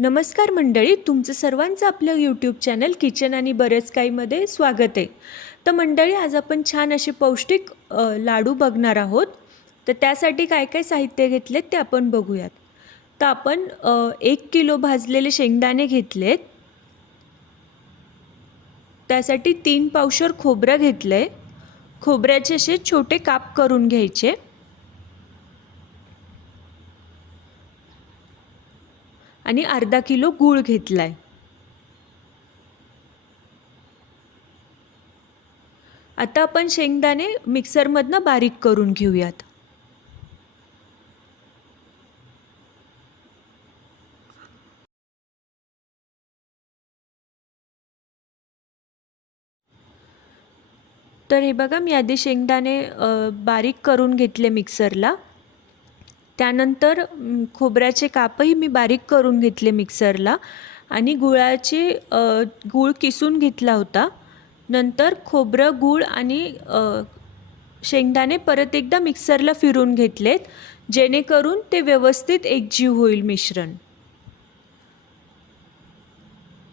नमस्कार मंडळी तुमचं सर्वांचं आपलं यूट्यूब चॅनल किचन आणि बरंच काहीमध्ये स्वागत आहे. तर मंडळी आज आपण छान असे पौष्टिक लाडू बघणार आहोत. तर त्यासाठी काय काय साहित्य घेतलेत ते आपण बघूयात. तर आपण एक किलो भाजलेले शेंगदाणे घेतलेत. त्यासाठी तीन पावशर खोबरं घेतलं आहे खोबऱ्याचे असे छोटे काप करून घ्यायचे. आणि अर्धा किलो गूळ घेतला आहे आता आपण शेंगदाणे मिक्सरमधनं बारीक करून घेऊयात. तर हे बघा मी आधी शेंगदाणे बारीक करून घेतले मिक्सरला. त्यानंतर खोबऱ्याचे कापही मी बारीक करून घेतले मिक्सरला आणि गुळाचे गूळ किसून घेतला होता. नंतर खोबरं गूळ आणि शेंगदाणे परत एकदा मिक्सरला फिरून घेतलेत जेणेकरून ते व्यवस्थित एकजीव होईल मिश्रण.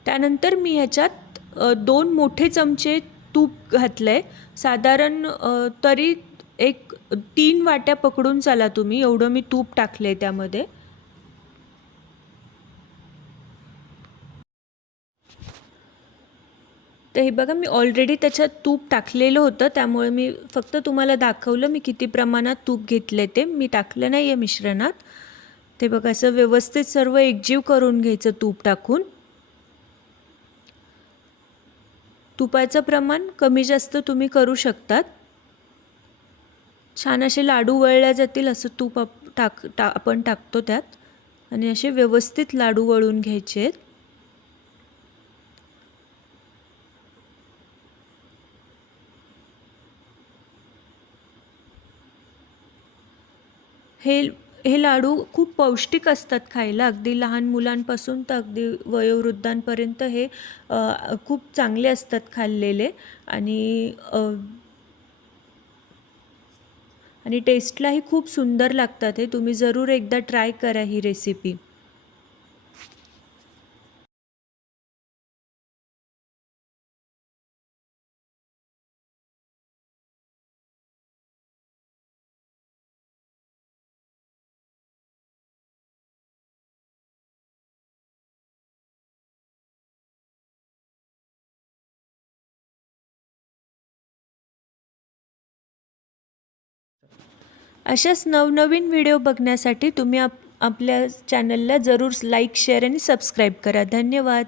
त्यानंतर मी ह्याच्यात दोन मोठे चमचे तूप घातलं आहे साधारण तरी एक तीन वाट्या पकडून चाला तुम्ही एवढं मी तूप टाकलं आहे त्यामध्ये. तर हे बघा मी ऑलरेडी त्याच्यात तूप टाकलेलं होतं त्यामुळे मी फक्त तुम्हाला दाखवलं मी किती प्रमाणात तूप घेतले ते. मी टाकलं नाही आहे मिश्रणात. ते बघा असं व्यवस्थित सर्व एकजीव करून घ्यायचं तूप टाकून. तुपाचं प्रमाण कमी जास्त तुम्ही करू शकतात. छान असे लाडू वळल्या जातील असं तूप आप टाक टा आपण टाकतो त्यात. आणि असे व्यवस्थित लाडू वळून घ्यायचे आहेत. हे हे लाडू खूप पौष्टिक असतात खायला. अगदी लहान मुलांपासून तर अगदी वयोवृद्धांपर्यंत हे खूप चांगले असतात खाल्लेले. आणि आणि टेस्टलाही खूप सुंदर लागतात हे. तुम्ही जरूर एकदा ट्राय करा ही रेसिपी अशाच नवनवीन व्हिडिओ बघण्यासाठी तुम्ही आप आपल्या चॅनलला जरूर लाईक शेअर आणि सबस्क्राईब करा. धन्यवाद.